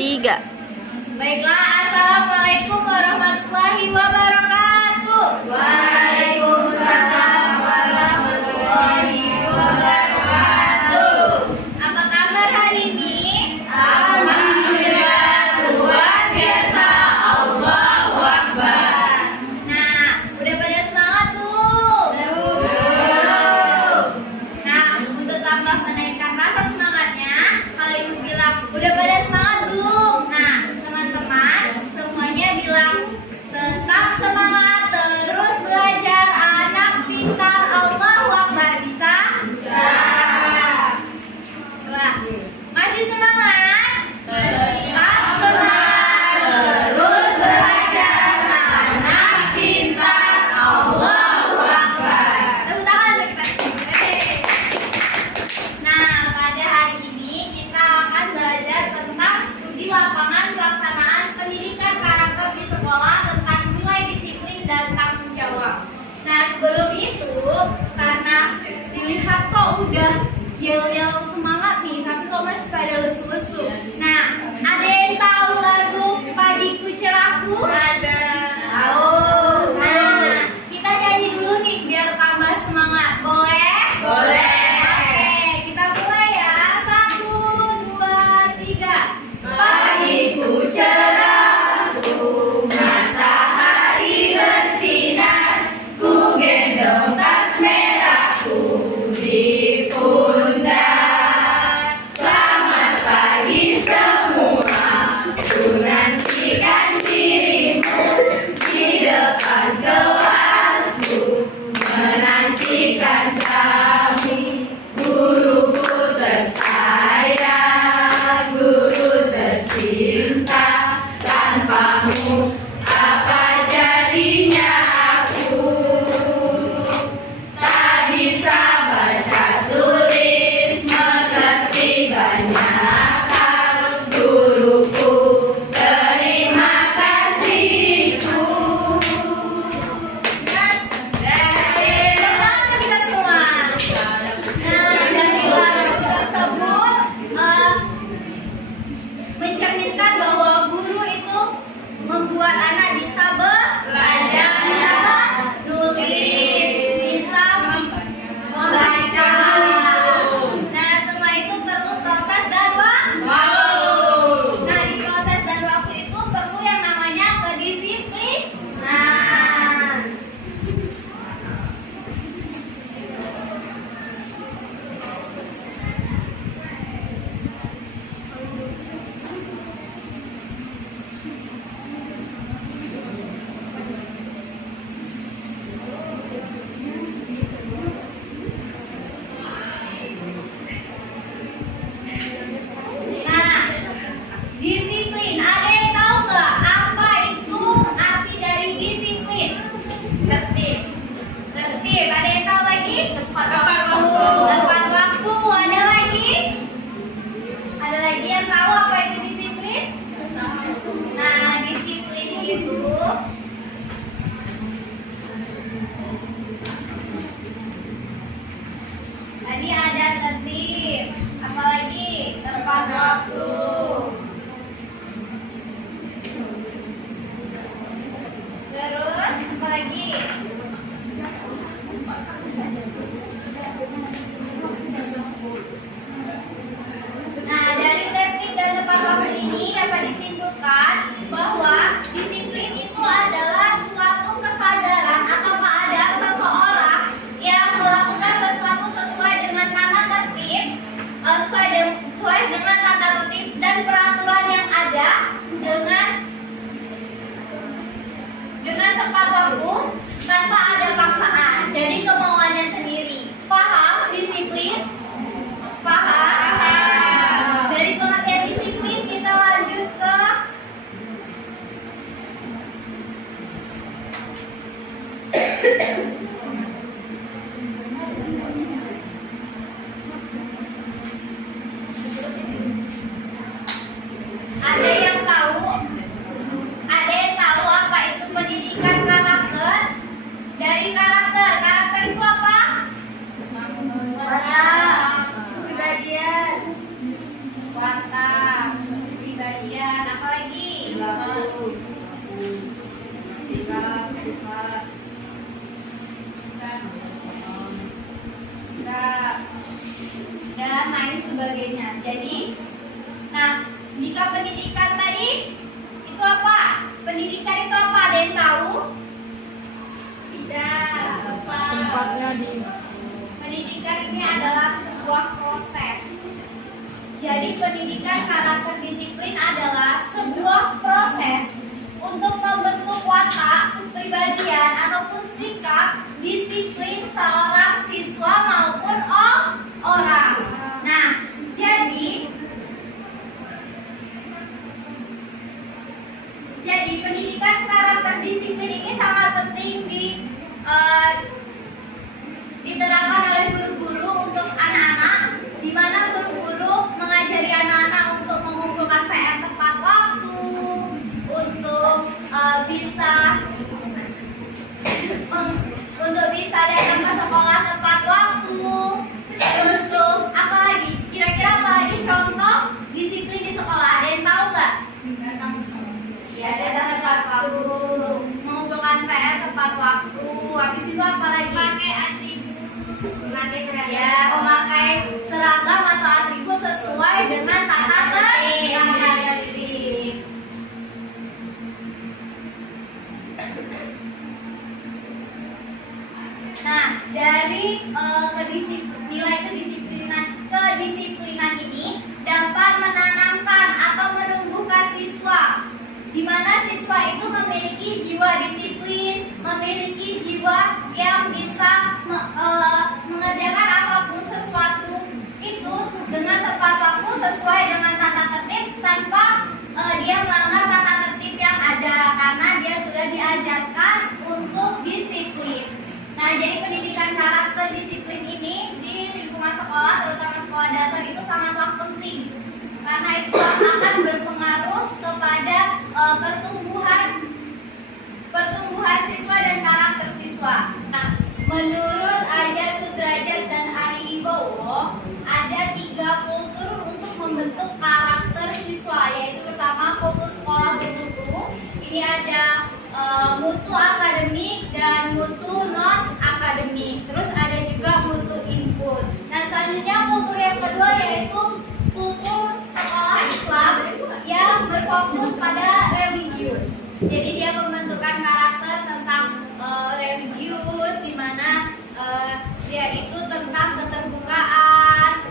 3. Baiklah, assalamualaikum warahmatullahi wabarakatuh. Waalaikumsalam warahmatullahi wabarakatuh. Apa kabar hari ini? Alhamdulillah, luar biasa. Allahu Akbar. Nah, udah pada semangat tuh? Belum. Nah, untuk tambah menaikkan rasa semangatnya, kalau ibu bilang udah pada semangat belum? Nah, teman-teman semuanya bilang tetap semangat terus belajar, anak pintar. Allahu Akbar. Bisa? Bisa. Wah, masih semangat? Tetap semangat terus belajar, anak pintar. Allahu Akbar. Tepuk tangan untuk kita. Nah, pada hari ini kita akan belajar tentang studi lapangan pelaksanaan pendidikan karakter di sekolah tentang nilai disiplin dan tanggung jawab. Nah, sebelum itu, karena dilihat kok udah yel-yel semangat nih, tapi kok masih pada lesu-lesu. Nah, ada yang tahu lagu Padiku Cerahku? Ada. Tahu. Nah, kita nyanyi dulu nih biar tambah semangat. Boleh? Boleh. Oke, kita mulai ya. 1, 2, 3. Pagiku cerahku, matahari bersinar, ku gendong tas merahku di pundak. dan lain sebagainya. Jadi, nah, jika pendidikan tadi itu apa? Pendidikan itu apa? Ada yang tahu? Tidak. Pendidikan ini adalah sebuah proses. Jadi pendidikan karakter disiplin adalah sebuah proses untuk membentuk watak, kepribadian ataupun sikap disiplin seorang siswa maupun orang. Nah, jadi pendidikan karakter disiplin ini sangat penting diterapkan oleh guru-guru untuk anak-anak, di mana guru-guru mengajari anak-anak untuk mengumpulkan PR tepat waktu, untuk bisa datang ke sekolah tepat waktu. Terus tuh, apalagi? Kira-kira apalagi contoh disiplin di sekolah? Ada yang tahu nggak? Ya, datang tepat waktu, mengumpulkan PR tepat waktu. Habis itu apalagi? Pakai atribut, ya, memakai seragam atau atribut sesuai dengan tata tertib. Nah, dari nilai kedisiplinan ini dapat menanamkan atau menumbuhkan siswa, di mana siswa itu memiliki jiwa disiplin, memiliki jiwa yang bisa mengerjakan apapun sesuatu itu dengan tepat waktu sesuai dengan tata tertib tanpa dia melanggar tata tertib yang ada, karena dia sudah diajarkan untuk disiplin. Nah, jadi pendidikan karakter disiplin ini di lingkungan sekolah, terutama sekolah dasar, itu sangatlah penting, karena itu akan berpengaruh kepada pertumbuhan siswa dan karakter siswa. Nah, menurut Ajat Sudrajat dan Ari Wibowo, ada 3 kultur untuk membentuk karakter siswa, yaitu pertama kultur sekolah bermutu. Ini ada mutu akademik dan mutu non akademik. Terus ada juga mutu input. Nah, selanjutnya kultur yang kedua yaitu kultur sekolah Islam yang berfokus pada religius. Jadi dia membentukkan karakter tentang religius, di mana dia itu tentang keterbukaan,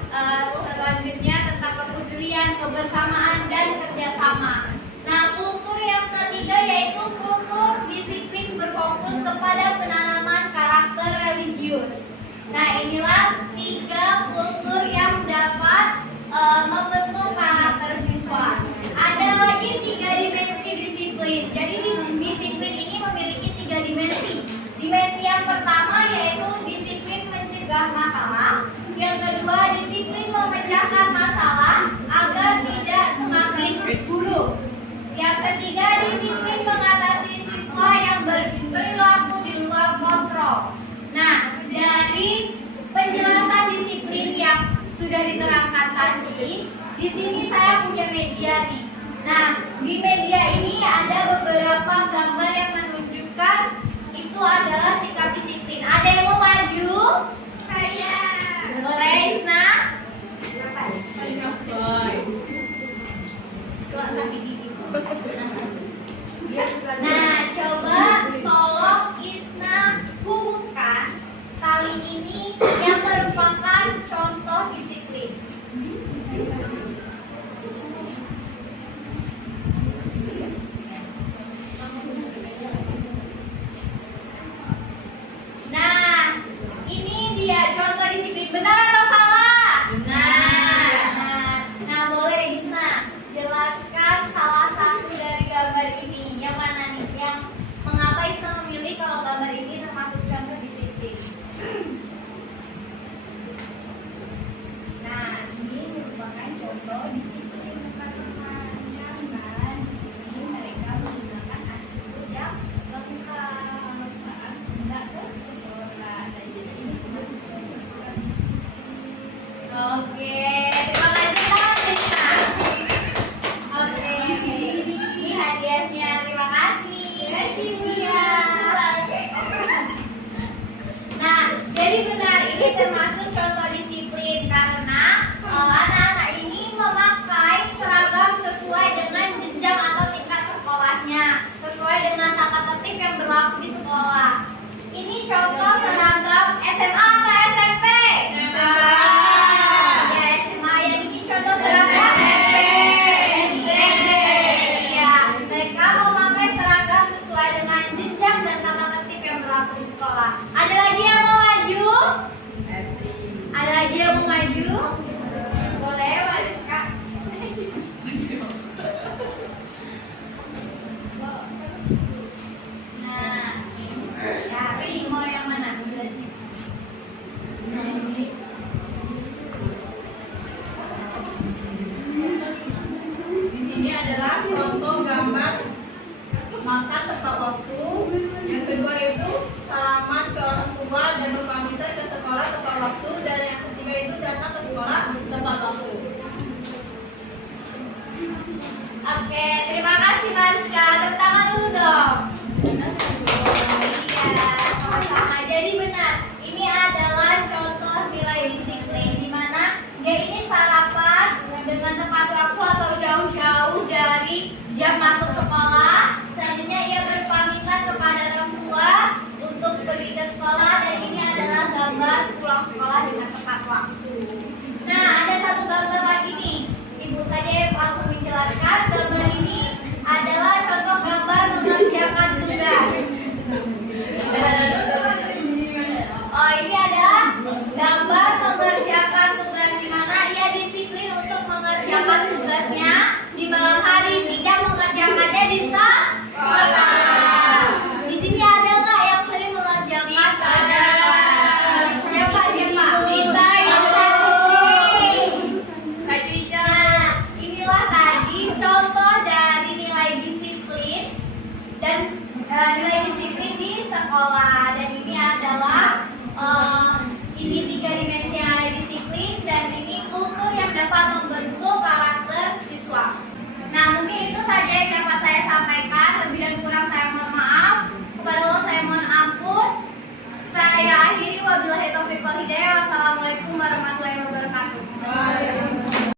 selanjutnya tentang kepedulian, kebersamaan dan kerjasama. Nah, kultur yang ketiga yaitu kultur disiplin berfokus kepada penanaman karakter religius. Nah, inilah 3 kultur yang dapat membentuk karakter siswa. Ada lagi 3 dimensi disiplin. Jadi disiplin ini memiliki 3 dimensi. Dimensi yang pertama yaitu disiplin mencegah masalah. Yang kedua, disiplin memecahkan masalah agar tidak semakin buruk. Yang ketiga, disiplin mengatasi siswa yang berperilaku di luar kontrol. Nah, dari penjelasan disiplin yang sudah diterangkan tadi, di sini saya punya media nih. Nah, di media ini ada beberapa gambar yang menunjukkan itu adalah sikap disiplin. Ada yang mau maju? Saya. Boleh, Isna? Nah, coba tolong Isna hubungkan tali ini yang merupakan contoh disiplin. Nah, ini dia contoh disiplin. Benar atau salah? Benar. Nah, boleh Isna jelaskan salah satu dari makan tepat waktu. Yang kedua itu salaman ke orang tua dan berpamitan ke sekolah tepat waktu. Dan yang ketiga itu datang ke sekolah tepat waktu. Oke, terima kasih Mariska. Tepuk tangan dulu dong. Iya, sama-sama. Jadi benar, ini adalah contoh nilai disiplin di mana dia ini sarapan dengan tepat waktu atau jauh-jauh dari jam masuk sekolah. Selanjutnya ia berpamitan kepada orang tua untuk pergi ke sekolah dan ini adalah gambar pulang sekolah dengan tepat waktu. Nah, ada satu gambar lagi nih.